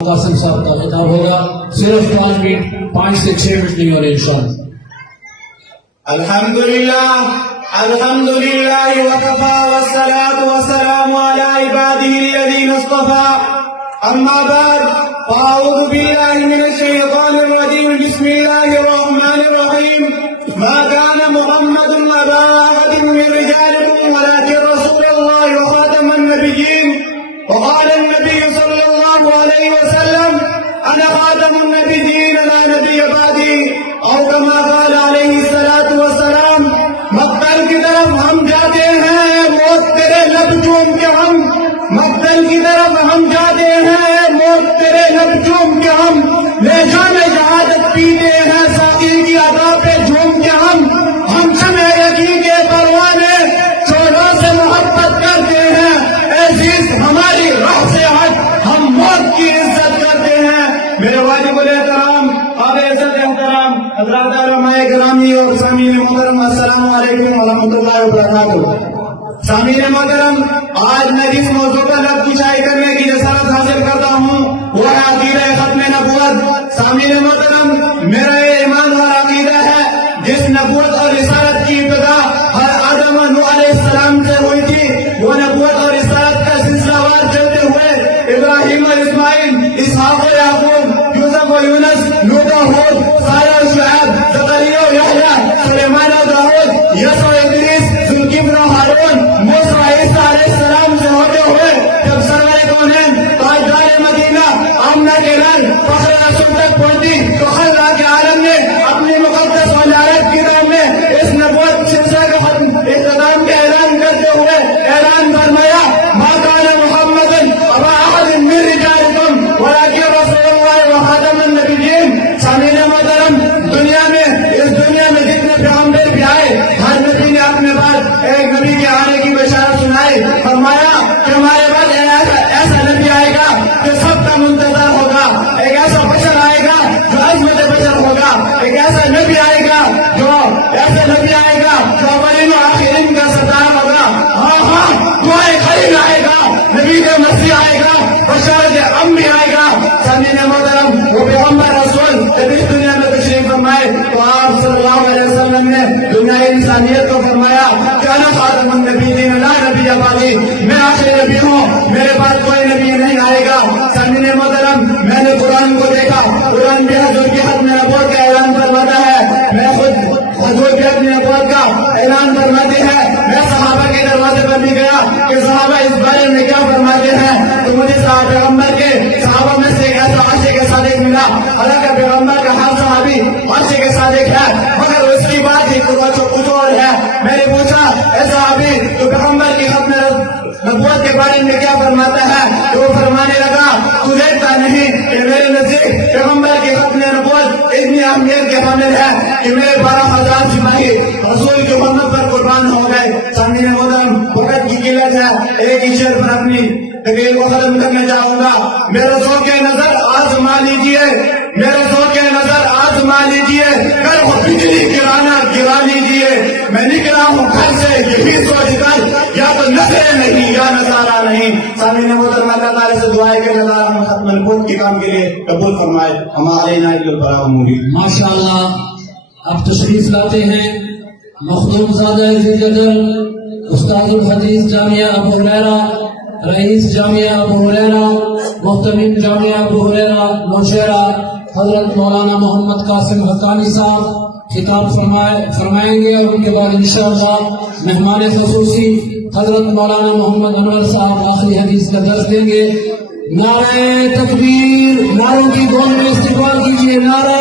قاسم صاحب کا خطاب ہوگا، صرف 5 منٹ، 5 سے 6 منٹ نہیں ہو رہے انشاءاللہ۔ الحمدللہ وکفا والصلاة والسلام علی عباده الذین اصطفى، اما بعد فاعوذ باللہ من الشیطان الرجیم، بسم اللہ الرحمن الرحیم۔ ما كان محمد ابا احد من رجالکم ولكن رسول اللہ وخاتم النبیین، وقال النبي صلى الله عليه وسلم انا خاتم النبيين لا نبي بعدي، او كما قال عليه الصلاة والسلام۔ مقتل کی طرف ہم جاتے ہیں، موت تیرے لب چوم کے ہم، مقتل کی طرف ہم جاتے ہیں، موت تیرے لب چوم کے ہم، نیشان شہادت پیتے ہیں، ساقی کی ادا پہ جھوم کے ہم شمع یقین کے پروانے شعلوں سے محبت کرتے ہیں، عزیز ہماری راہ سے ہٹ ہم موت کی عزت کرتے ہیں۔ میرے واجب الاحترام قابل عزت احترام حضرات علماء گرامی اور سامعین محترم، السلام علیکم ورحمۃ اللہ وبرکاتہ۔ سامعین محترم، آج میں جس موضوع پر لب کشائی کرنے کی جسارت حاصل کرتا ہوں وہ ہے عقیدہ ختم نبوت۔ سامعین محترم، میرا یہ ایمان اور عقیدہ ہے جس نبوت اور رسالت کی ابتدا ہر آدم و نوح علیہ السلام سے ہوئی تھی، وہ نبوت اور رسالت کا سلسلہ وار چلتے ہوئے ابراہیم اور اسماعیل، اسحاق و یعقوب، یوسف و یونس، لوط و ہود، صالح و شعیب، زکریا و یحییٰ، سلیمان و داؤد، یسوع و ادریس، ذوالکفل و ہارون، موسیٰ و عیسیٰ علیہ السلام سے ہوتے ہوئے جب سرور کونین تاجدار مدینہ آمنہ کے گھر فخر رسول تک پہنچی تو خلا کے عالم نے اپنی مقدس و جارت کی دو میں اس نبوت سلسلہ کا اختتام کا اعلان کرتے ہوئے اعلان فرمایا، ما کان محمد ابا احد من رجالکم ولکن رسول اللہ وخاتم النبیین۔ سامعین محترم، دنیا میں اس دنیا میں جتنے پیغمبر بھی آئے، ہر نبی نے اپنے بعد ایک نبی کے آنے کی بشارت سنائی، فرمایا کہ ہمارے بعد ایسا نبی آئے گا جو سب کا منتظر ہوگا، ایک ایسا بشر آئے گا جو عظمت بشر ہوگا، ایک ایسا نبی آئے گا جو اولین و آخرین کا سردار ہوگا، ہاں دعائے خلیل آئے گا، نبی کا مسیح آئے گا، بشارت امی آئے گا۔ سامعین محترم، وہ پیغمبر رسول جب اس دنیا میں تشریف فرمائے تو آپ صلی اللہ علیہ وسلم نے دنیا انسانیت کو فرمایا کہ انا خاتم النبیین لا نبی بعدی، میں آخری نبی ہوں، میرے بعد کوئی نبی نہیں آئے گا۔ سامعین محترم، میں نے قرآن کو دیکھا، قرآن بھی حضور کی ختم نبوت کا اعلان فرماتا ہے، میں خود حضور کی ختم نبوت کا اعلان فرماتے ہیں۔ میں صحابہ کے دروازے پر بھی گیا کہ صحابہ اس بارے میں کیا فرماتے ہیں، تو مجھے پیغمبر کے صحابہ میں سے ایک ایسا عاشق صادق ملا، حالانکہ پیغمبر کا ہر صحابی عاشق صادق ہے مگر اس کی بات ہی کچھ اور ہے۔ میں نے پوچھا، اے صحابی تو پیغمبر کی ختم نبوت کے بارے میں کیا فرماتا ہے؟ تو وہ فرمانے لگا، تو دیکھتا نہیں کہ میرے نزدیک پیغمبر کی ختم نبوت اتنی اہمیت کے حامل ہے کہ میرے 12,000 سپاہی رسول کی امت پر قربان ہو گئے۔ سامعین محترم، وقت کی قلت ہے، ایک ہی شعر پر اپنی تقریر کو ختم کرنے جاؤں گا۔ میرے ذوق نظر آزما لیجیے، میرے ذوق نظر آزما لیجیے، کل وہ بجلی گرا لیجیے، میں نکلا ہوں گھر سے یہی سوچ کر یا تو نظر نہیں یا نظارہ نہیں۔ سامعین محترم، اللہ تعالیٰ سے دعا ہے کہ اللہ تعالیٰ ختم نبوت کے کام کے لیے قبول فرمائے۔ ہمارے ماشاء اللہ، اب تشریف لاتے ہیں مخدوم زادہ عزیزجل استاد الحدیث جامعہ ابو ہریرہ، رئیس جامعہ ابو ہریرہ، محتمم جامعہ ابو ہریرہ نوشہرہ، حضرت مولانا محمد قاسم حقانی صاحب خطاب فرمائیں گے، اور ان کے بعد انشاءاللہ مہمان خصوصی حضرت مولانا محمد انور صاحب آخری حدیث کا درس دیں گے۔ نعرہ تکبیر، نعروں کی گول میں استقبال کیجیے، نعرہ